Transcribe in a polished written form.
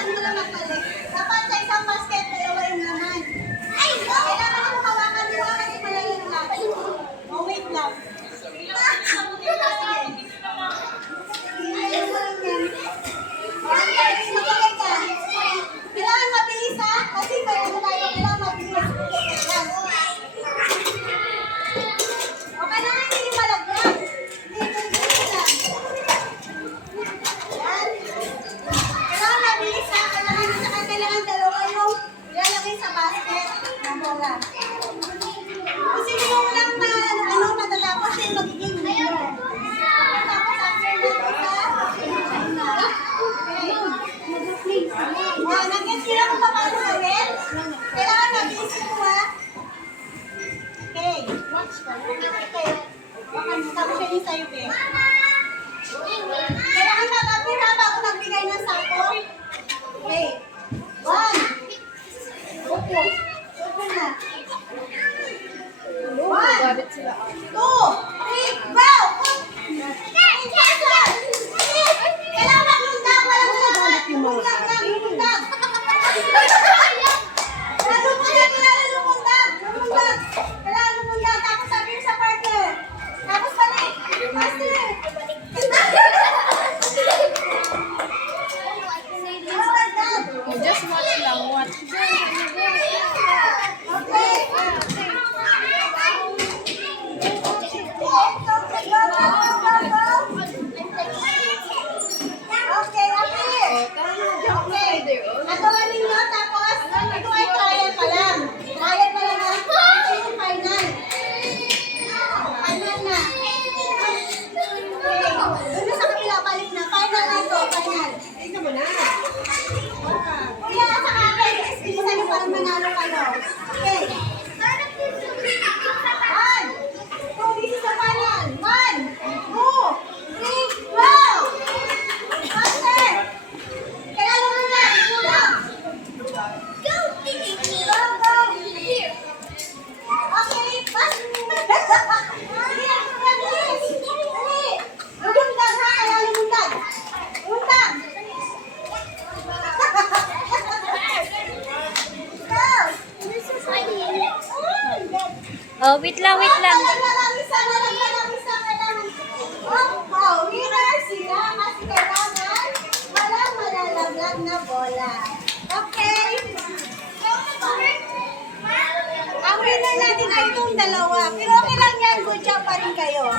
kailangan mo lang magpalit. Dapat sa isang basket, dalawa yung laman. Kailangan mo hawakan mo kasi malalim lang. Oh, wait lang. Kailangan mabilis ha, kasi kaya na tayo kailangan mabilis. Okay na, hindi malaglag. Hindi lang. Yan. Kailangan mabilis ha, kailangan dalawa yung ilalagay sa basket ng bola. Kung sino yung walang matatapos yung magiging winner. Tapos after na nag-get sila kung paano gawin? Kailangan mabilis ito ha. Okay. Okay. Tapos yan yung sa'yo, be. Kailangan tatapin ha bago magbigay ng sako. Okay. 1. Opo. Opo na. 1, 2, 3, go! Kailangan maglundag, walang lahat. Lumundang lang, lumundang. Kailangan lumundag. Tapos sabihin sa partner. Tapos balik. Faster. Just watch lang, watch. Okay. Okay, okay. Nagawa ninyo, tapos ito ay trial pa lang. Trial pa lang ha. Ito yung final. Final na. Okay. Doon na sa kapila, balik na. Final na ito, final. Tingnan mo na. Kuya, sa akin, bilisan nyo para manalo kayo. Okay. 1, 2, this is the final. 1, 2, 3, go! Faster! Kailangan mo na, kulang. Go! Go, go! Okay, pas. Dali! Lumundag ha, kaya lumundag. Lumundag! Go! Oh, wait lang, wait lang. Walang isa. Oh, winner sila kasi kailangan walang malalaglag na bola. Okay? Ang winner natin ay itong dalawa. Pero okay lang yan, good job pa rin kayo.